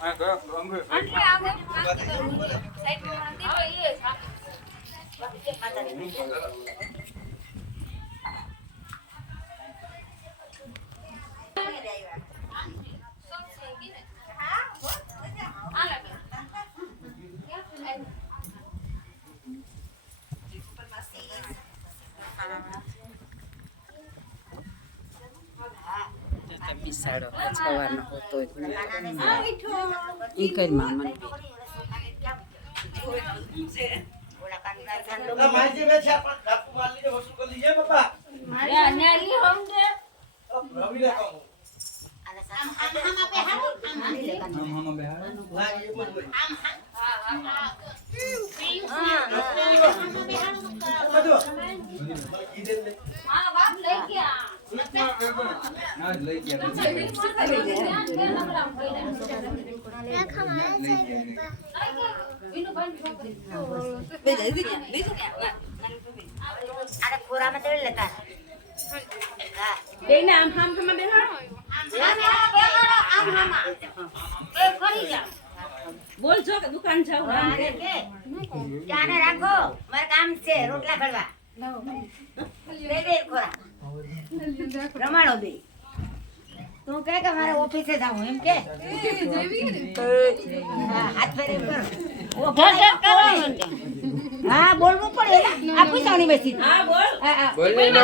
આ ગયો અંગે આટલે આગે સાઈડ માં દીપો ઈ બાકી માતા ની બિસાડો સવારનો હોતો ઈ કઈ મામન બોલ જો કે દુકાન જાવ ક્યાં રાખો મારે કામ છે રોટલા કરવા દે ખોરા રમાડો બે તું કહે કે મારે ઓફિસે જાવું એમ કે હાથ ફેરે કર હા બોલવું પડે આ પૂછવાની બેસી હા બોલ બોલ ને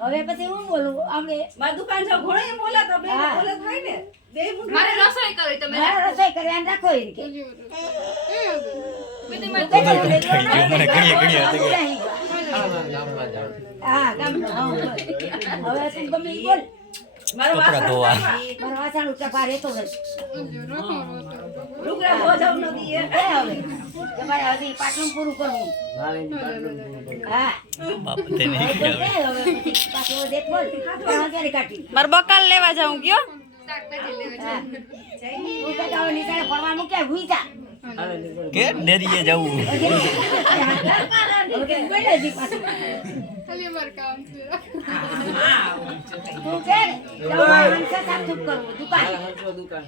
હવે પછી હું બોલું આપણે મારી દુકાન જાવ ઘોડે એમ બોલા તો બે બોલા થાય ને બે મારે રસોઈ કરી તમે મારે રસોઈ કરવાની રાખો એ કે હા હવે તું ગમે ઈ બોલ કપડા ધોવા મારો વાસણ ઉચકા રહેતો હોય લુગડા ધોવા જાવ નથી હવે તમારે હજી પાટલું પૂરું કરવું હા બાપ તેને પાછું દેખ બોલ ક્યારે કાઢી મારે બકાલ લેવા જાઉં કયો તું કહેતા હોય નીચાણે ફરવા મૂક્યા ભૂઈ જા કે ડેરીએ જવું તું કે માણસો સાફ કરવું દુકાન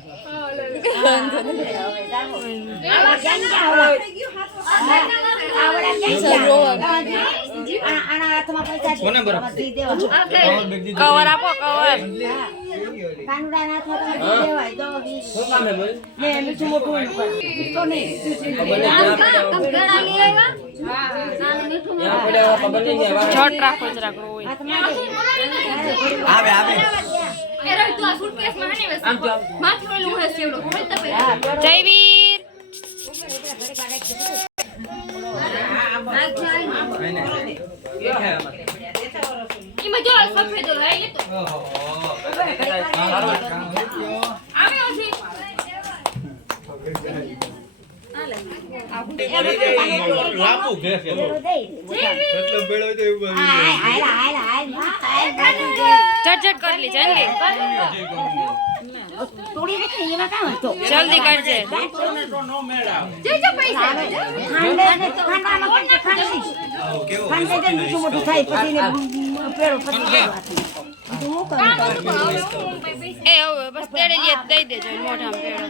આના હાથમાં પૈસા કવર આપો કવર કાનુડા હાથમાં તમે દેવાય દો ને મીઠું મોટું તો નહીં છોટ રાખો જરા કરો આવે આવે એ રોય તું આ સુટકેસ માં હને વેસ માથે ઓલું હે સેવડો ખોલતા પે જયવીર ઈમાં જો સફેદ લઈ લેતો આવે ઓછી લાપુ કે છે એટલે બેળો તો એવું ચટ કરી લી જલ્દી તોડી નાખી એમાં કામ હતો જલ્દી કરજે નો મેળા જે પૈસા ખાંડે ને તો ખાંડામાં કે ખાંડી કેવો ખાંડે જે મીઠું મોટું થાય પછી ને પેરો પછી તું કર એ હવે બસ તેડે જે દઈ દેજો મોઢામાં તેડો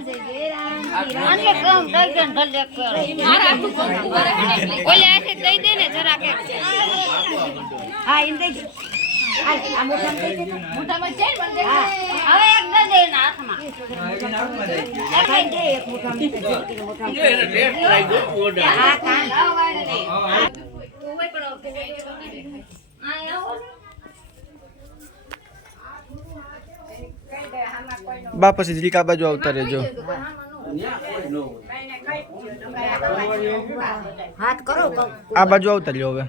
આને કામ દઈ દે ધલ્લે કર મારા આખું કરે ઓલે આથી દઈ દે ને જરા કે હા ઇન દઈ આ મોઢામાં દઈ દે મોઢામાં છે મને દે હા હવે એક દઈ દે ના હાથમાં ખાઈ દે એક મોઢામાં દઈ દે મોઢામાં હા કાન બા પછી જીલિકા બાજુ આવતા રહેજો હાથ કરો આ બાજુ આવતા રહ્યો હવે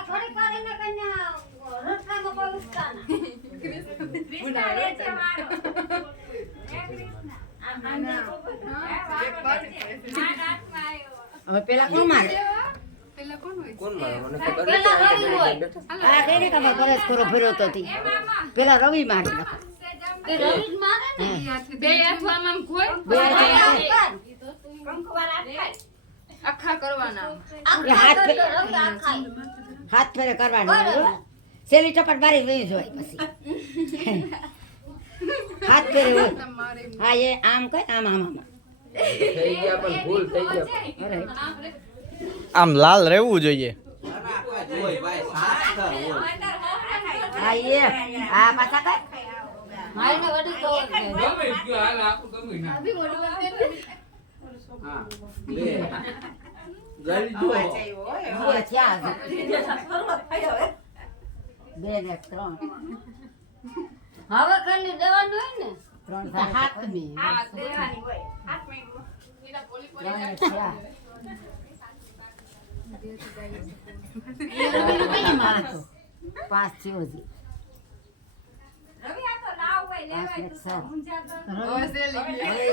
થોડીક વાર એને કન્યા હવે પેલા કોણ મારે આ કઈને ખબર પરસ ખરો ફેર્યો તો તી પેલા રવિ મારે નાખો. બે હાથમાં આમ ખોલ બે હાથે આખા કરવાના એ હાથ ફેરે કરવાનું બરોબર? સેલી ચપટ મારી વહી જોય પછી હાથ ફેરે હોય. હા એ આમ કઈ આમ આમ આમ થઈ ગયા પણ ભૂલ થઈ ગયા અરે આમ લાલ રહેવું જોઈએ. હા એ આ પાછા કઈ હા બે જલ્દી જો બે થયા હજી. બે ને ત્રણ હવે ખાલી દેવાનું હોય ને ત્રણ થાય હાથમી ત્રણ ને થયા. પાંચ થયો હજી. પાંચ ને છ. હવે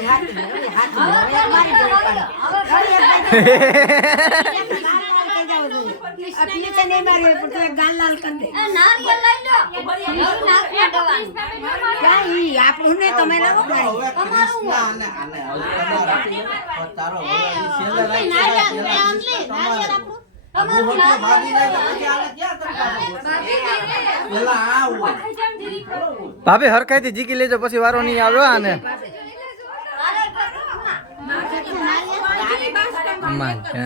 હાથમી, હવે હાથમી. હવે એક મારી દેવું પડે. હવે એક મારી દેવું. ગાલ લાલ થઈ જવું જોઈએ. આ પીછે નહીં મારી હોય, પણ તું એક ગાલ લાલ કરી દે. નારિયેળ લઈ લો હવે નાખવા દેવાનું ક્યાં ઈ આપણું ને તમે લાવો ગાડી. તારો ભાભી હરખાઈથી જીકી લેજો પછી વારો નહીં આવ્યો આને. અમાન છે.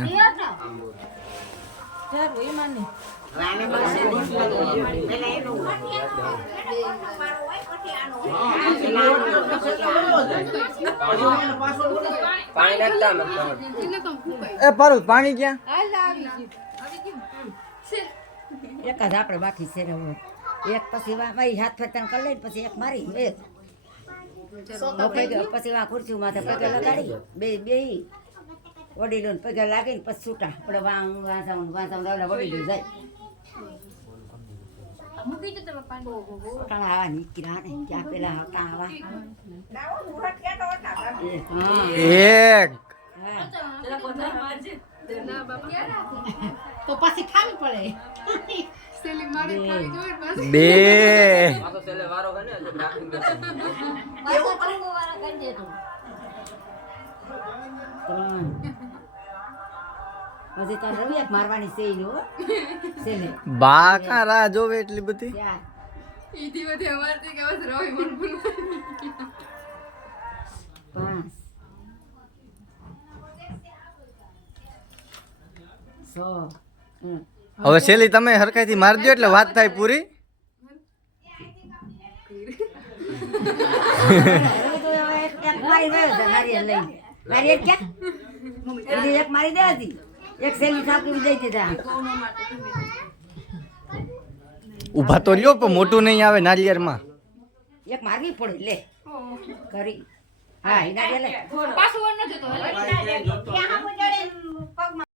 પાણી નાખતા મત એ પારુલ પાણી ક્યાં? એક જ આપણે બાકી છે ને હવે. એક પછી મારી હાથ ફેરતા કરી લઈ પછી એક મારી એક પછી વા ખુરશી માથે પગે લગાડી બે બે વડીલો ને પગે લાગીને પછી છૂટા આપણે વાંચા વડીલો જાય મૂકી દો તમે પાણી છોટાણા આવા નીકળ્યા ને ત્યાં પેલા હતા આવા એક હા. તો પછી ખાવી પડે સેલી મારી ખાવી જોઈએ બસ બે આ તો છેલ્લે વારો હે ને એટલે રાખીને બેઠો. પાછા કંગો વાળા કરી દેતો ત્રણ પછી તાર રવિ એક મારવાની છે ઈ હો છેલ્લે બા કાં રાહ જોવે એટલી બધી? ચાર ઈથી બધી અમારથી કે બસ રોઈ મન ભૂલ પાંચ છ હવે શેલી તમે હરખાઈથી મારજો એટલે વાત થાય પૂરી. એક મારી રહ્યો છે નારિયેળ લઈને. નારિયેળ ક્યાં? બીજી એક મારી દે હતી. એક સેલી સાપી દઈ દીધા. ઊભા તો રહ્યો પણ મોટું નહીં આવે નારિયેળમાં. એક મારવી પડે લે કરી. હા એ નારિયેળ લે. પાછું વર ન જતો જોતો.